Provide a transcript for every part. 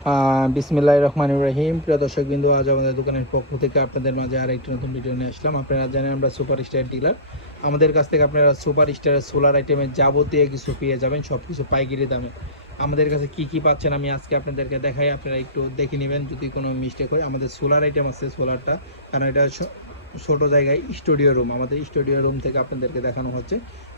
বিসমিল্লাহির রহমানির রহিম। প্রিয় দর্শকবৃন্দ, আজ আমাদের দোকানের পক্ষ থেকে আপনাদের মাঝে আরেকটি নতুন ভিডিও নিয়ে আসলাম। আপনারা জানেন আমরা সুপার স্টার ডিলার। আমাদের কাছ থেকে আপনারা সুপার স্টারের সোলার আইটেমের যাবতীয় কিছু পেয়ে যাবেন, সব কিছু পাইকারি দামে। আমাদের কাছে কি কি পাচ্ছেন আমি আজকে আপনাদেরকে দেখাই, আপনারা একটু দেখে নেবেন। যদি কোনো মিস্টেক হয়, আমাদের সোলার আইটেম আছে সোলারটা, কারণ এটা ছোট জায়গায় স্টুডিও রুম, আমাদের স্টুডিও রুম থেকে আপনাদেরকে দেখানো হচ্ছে।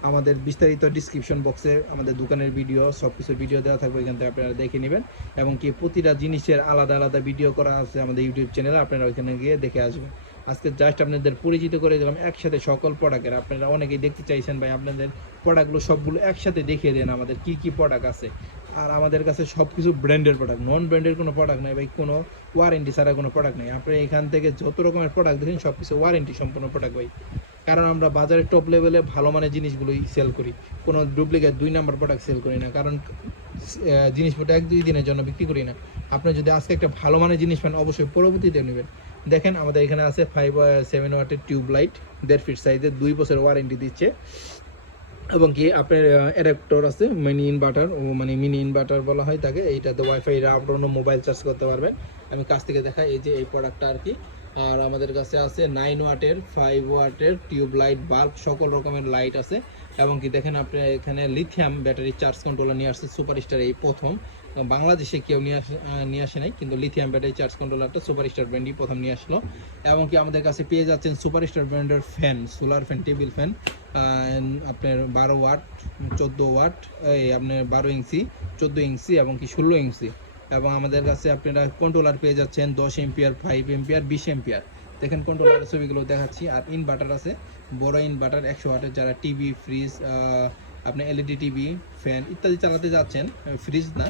আমাদের বিস্তারিত ডিসক্রিপশন বক্সে আমাদের দোকানের ভিডিও, সব কিছুর ভিডিও দেওয়া থাকবে, এখান থেকে আপনারা দেখে নেবেন। এবং কি প্রতিটা জিনিসের আলাদা আলাদা ভিডিও করা আছে আমাদের ইউটিউব চ্যানেলে, আপনারা ওইখানে গিয়ে দেখে আসবেন। আজকে জাস্ট আপনাদের পরিচিত করে দিলাম একসাথে সকল প্রোডাক্টের। আপনারা অনেকেই দেখতে চাইছেন ভাই আপনাদের প্রোডাক্টগুলো সবগুলো একসাথে দেখিয়ে দেন আমাদের কি কি প্রোডাক্ট আছে। আর আমাদের কাছে সব কিছু ব্র্যান্ডের প্রোডাক্ট, নন ব্র্যান্ডের কোনো প্রোডাক্ট নেই ভাই, কোনো ওয়ারেন্টি ছাড়া কোনো প্রোডাক্ট নেই। আপনি এখান থেকে যত রকমের প্রোডাক্ট দেখেন সব কিছু ওয়ারেন্টি সম্পূর্ণ প্রোডাক্ট ভাই, কারণ আমরা বাজারে টপ লেভেলে ভালো মানের জিনিসগুলোই সেল করি, কোনো ডুপ্লিকেট 2 নাম্বার প্রোডাক্ট সেল করি না, কারণ জিনিসপত্র 1-2 দিনের জন্য বিক্রি করি না। আপনি যদি আজকে একটা ভালো মানের জিনিস পান, অবশ্যই পরবর্তীতে নেবেন। দেখেন আমাদের এখানে আছে 5-7 ওয়াটের টিউব লাইট, 1.5 ফিট সাইজের, 2 বছর ওয়ারেন্টি দিচ্ছে। এবং কি আপনার অ্যাডাপ্টার আছে, মিনি ইনভার্টার, ও মানে মিনি ইনভার্টার বলা হয় তাকে। এইটাতে ওয়াইফাই রাউটার ও মোবাইল চার্জ করতে পারবেন। আমি কাছ থেকে দেখাই, এই যে এই প্রোডাক্টটা আর কি। আর আমাদের কাছে আছে 9 ওয়াটের, 5 ওয়াটের টিউব লাইট, বাল্ব, সকল রকমের লাইট আছে। এবং কি দেখেন আপনি এখানে লিথিয়াম ব্যাটারি চার্জ কন্ট্রোলার নিয়ে আসছে সুপার স্টার, এই প্রথম বাংলাদেশে কেউ নিয়ে আসে নাই, কিন্তু লিথিয়াম ব্যাটারি চার্জ কন্ট্রোলারটা সুপার স্টার ব্র্যান্ডই প্রথম নিয়ে আসলো। এবং কি আমাদের কাছে পেয়ে যাচ্ছেন সুপার স্টার ব্র্যান্ডের fan, solar fan, table fan, আপনার 12 ওয়াট, 14 ওয়াট, এই আপনার 12 ইঞ্চি, 14 ইঞ্চি এবং কি 16 ইঞ্চি। এবং আমাদের কাছে আপনারা কন্ট্রোলার পেয়ে যাচ্ছেন 10 এম্পিয়ার, 5 এম্পিয়ার, 20 এম্পিয়ার। দেখেন কন্ট্রোলারের ছবিগুলো দেখাচ্ছি। আর ইনভার্টার আছে, বড় ইনভার্টার 100 ওয়াটের, যারা টিভি, ফ্রিজ, আপনি এলইডি টিভি, ফ্যান ইত্যাদি চালাতে যাচ্ছেন, ফ্রিজ না,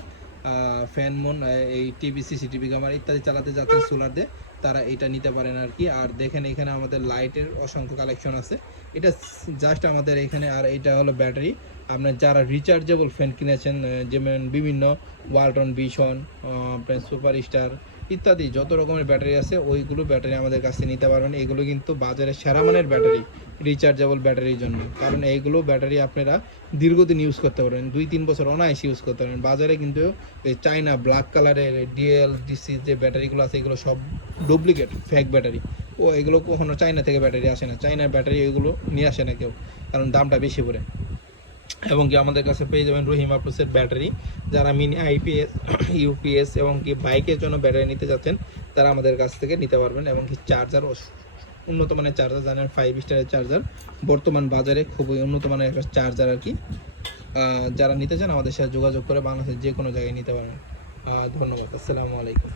ফ্যান মন, এই টিভি, সিসিটিভি ক্যামেরা ইত্যাদি চালাতে যাচ্ছেন সোলার দিয়ে, তারা এটা নিতে পারেন আর কি। আর দেখেন এখানে আমাদের লাইটের অসংখ্য কালেকশন আছে। এটা জাস্ট আমাদের এখানে। আর এটা হলো ব্যাটারি, আপনার যারা রিচার্জেবল ফ্যান কিনেছেন, যেমন বিভিন্ন ওয়ালটন, ভিশন, আপনার সুপার স্টার ইত্যাদি যত রকমের ব্যাটারি আছে, ওইগুলো ব্যাটারি আমাদের কাছে নিতে পারবেন। এগুলো কিন্তু বাজারে সেরা মানের ব্যাটারি, রিচার্জেবল ব্যাটারির জন্য, কারণ এইগুলো ব্যাটারি আপনারা দীর্ঘদিন ইউজ করতে পারবেন, 2-3 বছর অনায়াসে ইউজ করতে পারবেন। বাজারে কিন্তু এই চাইনা ব্ল্যাক কালারের ডিএলডিসি যে ব্যাটারিগুলো আছে, এগুলো সব ডুপ্লিকেট, ফেক ব্যাটারি। এগুলো কখনো চাইনা থেকে ব্যাটারি আসে না, চাইনার ব্যাটারি এগুলো নিয়ে আসে না কেউ, কারণ দামটা বেশি পড়ে। এবং কি আমাদের কাছে পেয়ে যাবেন রহিমা প্লাসের ব্যাটারি, যারা মিনি আইপিএস, ইউপিএস এবং কি বাইকের জন্য ব্যাটারি নিতে যাচ্ছেন, তারা আমাদের কাছ থেকে নিতে পারবেন। এবং কি চার্জার, উন্নত মানের চার্জার, জানেন 5 স্টারের চার্জার বর্তমান বাজারে খুবই উন্নত মানের একটা চার্জার আর কি। যারা নিতে চান আমাদের সাথে যোগাযোগ করে বাংলাদেশের যে কোনো জায়গায় নিতে পারবেন। ধন্যবাদ, আসসালামু আলাইকুম।